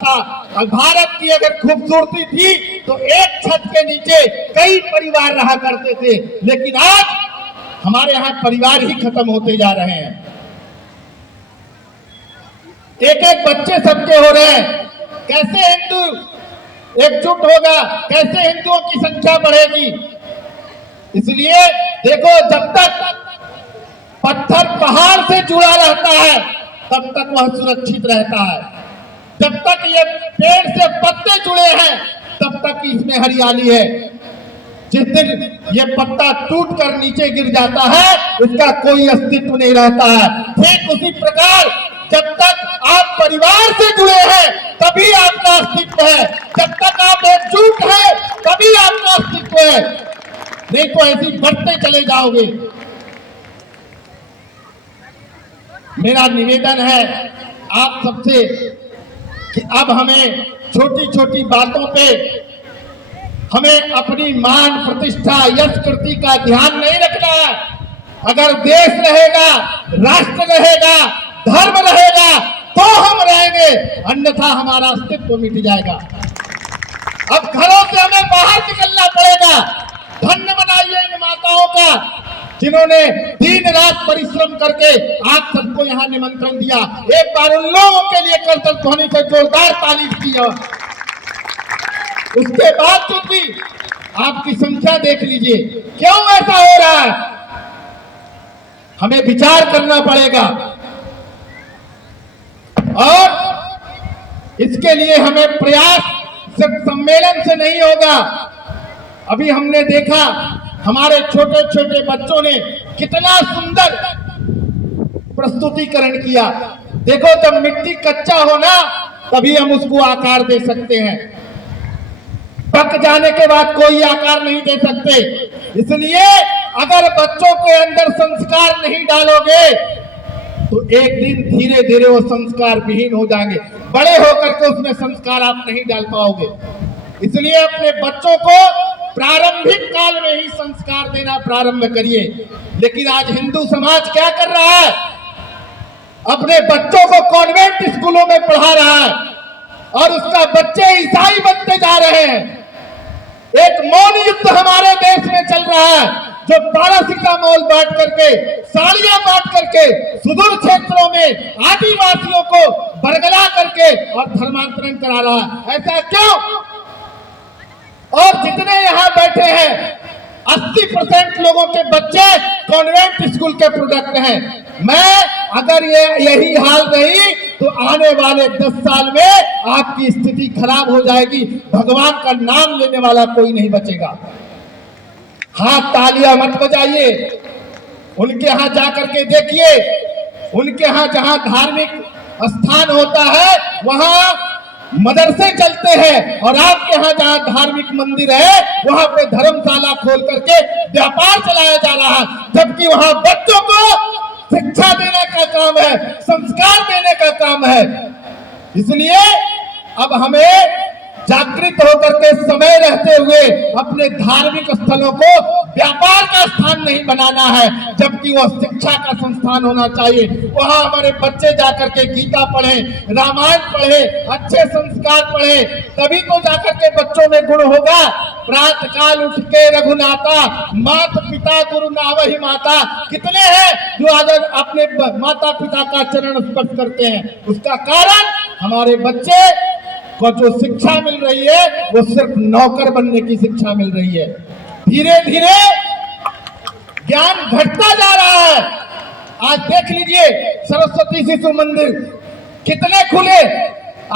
था। और भारत की अगर खूबसूरती थी तो एक छत के नीचे कई परिवार रहा करते थे, लेकिन आज हमारे यहाँ परिवार ही खत्म होते जा रहे हैं। एक एक बच्चे सबके हो रहे हैं। कैसे हिंदू एकजुट होगा, कैसे हिंदुओं की संख्या बढ़ेगी? इसलिए देखो, जब तक पत्थर पहाड़ से जुड़ा रहता है तब तक वह सुरक्षित रहता है। जब तक ये पेड़ से पत्ते जुड़े हैं तब तक इसमें हरियाली है। जिस दिन ये पत्ता टूट कर नीचे गिर जाता है इसका कोई अस्तित्व नहीं रहता है। ठीक उसी प्रकार जब तक आप परिवार से जुड़े हैं तभी आपका अस्तित्व है, जब तक आप एकजुट हैं तभी आपका अस्तित्व है, नहीं तो ऐसे बढ़ते चले जाओगे। मेरा निवेदन है आप सबसे कि अब हमें छोटी छोटी बातों पे हमें अपनी मान प्रतिष्ठा यश कृति का ध्यान नहीं रखना है। अगर देश रहेगा, राष्ट्र रहेगा, धर्म रहेगा तो हम रहेंगे, अन्यथा हमारा अस्तित्व मिट जाएगा। अब घरों से हमें बाहर निकलना पड़ेगा। धन्य बनाइए इन माताओं का जिन्होंने दिन रात परिश्रम करके आप सबको यहाँ निमंत्रण दिया। एक बार उन लोगों के लिए करतल ध्वनि से जोरदार तारीफ की जाए। उसके बाद भी आपकी संख्या देख लीजिए, क्यों ऐसा हो रहा है? हमें विचार करना पड़ेगा और इसके लिए हमें प्रयास सिर्फ सम्मेलन से नहीं होगा। अभी हमने देखा हमारे छोटे छोटे बच्चों ने कितना सुंदर प्रस्तुतिकरण किया। देखो, जब मिट्टी कच्चा हो ना तभी हम उसको आकार दे सकते हैं, पक जाने के बाद कोई आकार नहीं दे सकते। इसलिए अगर बच्चों के अंदर संस्कार नहीं डालोगे तो एक दिन धीरे धीरे वो संस्कार विहीन हो जाएंगे। बड़े होकर के उसमें संस्कार आप नहीं डाल पाओगे। इसलिए अपने बच्चों को प्रारंभिक काल में ही संस्कार देना प्रारंभ करिए। लेकिन आज हिंदू समाज क्या कर रहा है? अपने बच्चों को कॉन्वेंट स्कूलों में पढ़ा रहा है और उसका बच्चे ईसाई बनते जा रहे हैं। एक मौन युद्ध हमारे देश में चल रहा है जो पैरासिटामोल बांट करके, साड़ियां बांट करके सुदूर क्षेत्रों में आदिवासियों को बरगला करके और धर्मांतरण करा रहा है। ऐसा क्यों? और जितने यहाँ बैठे हैं 80% लोगों के बच्चे कॉन्वेंट स्कूल के प्रोडक्ट हैं। अगर यही हाल रही तो आने वाले 10 साल में आपकी स्थिति खराब हो जाएगी। भगवान का नाम लेने वाला कोई नहीं बचेगा। हाथ तालियां मत बजाइए। उनके यहाँ जाकर के देखिए, उनके यहाँ जहाँ धार्मिक स्थान होता है वहां मदरसे चलते हैं और आपके यहाँ जहाँ धार्मिक मंदिर है वहां पे धर्मशाला खोल करके व्यापार चलाया जा रहा है, जबकि वहां बच्चों को शिक्षा देने का काम है, संस्कार देने का काम है। इसलिए अब हमें जागृत होकर के समय रहते हुए अपने धार्मिक स्थलों को व्यापार का स्थान नहीं बनाना है, जबकि वह शिक्षा का संस्थान होना चाहिए। वहां हमारे बच्चे जाकर के गीता पढ़े, रामायण पढ़े, अच्छे संस्कार पढ़े, तभी तो जाकर के बच्चों में गुण होगा। प्रातः काल उठ के रघुनाथा, माता पिता गुरु नावहि माता। कितने हैं जो आज अपने माता पिता का चरण स्पर्श करते हैं? उसका कारण हमारे बच्चे को जो शिक्षा मिल रही है वो सिर्फ नौकर बनने की शिक्षा मिल रही है। धीरे धीरे ज्ञान घटता जा रहा है। आज देख लीजिए सरस्वती शिशु मंदिर कितने खुले।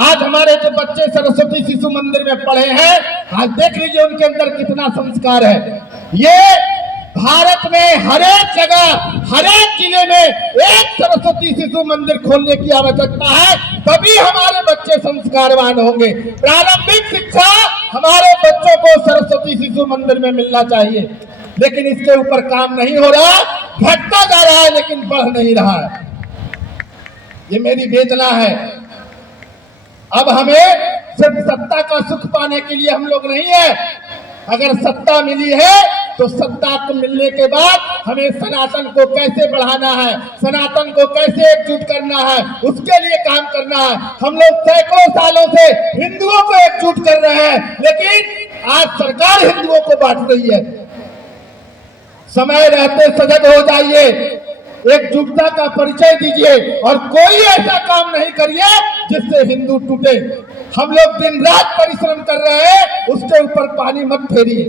आज हमारे जो बच्चे सरस्वती शिशु मंदिर में पढ़े हैं, आज देख लीजिए उनके अंदर कितना संस्कार है। ये भारत में हर एक जगह, हर एक जिले में एक सरस्वती शिशु मंदिर खोलने की आवश्यकता है, तभी हमारे बच्चे संस्कारवान होंगे। प्रारंभिक शिक्षा हमारे बच्चों को सरस्वती शिशु मंदिर में मिलना चाहिए, लेकिन इसके ऊपर काम नहीं हो रहा। घटता जा रहा है लेकिन बढ़ नहीं रहा है। ये मेरी वेदना है। अब हमें सिर्फ सत्ता का सुख पाने के लिए हम लोग नहीं है। अगर सत्ता मिली है तो सत्ता को मिलने के बाद हमें सनातन को कैसे बढ़ाना है, सनातन को कैसे एकजुट करना है, उसके लिए काम करना है। हम लोग सैकड़ों सालों से हिंदुओं को एकजुट कर रहे हैं, लेकिन आज सरकार हिंदुओं को बांट रही है। समय रहते सजग हो जाइए, एकजुटता का परिचय दीजिए और कोई ऐसा काम नहीं करिए जिससे हिंदू टूटे। हम लोग दिन रात परिश्रम कर रहे हैं, उसके ऊपर पानी मत फेरिए।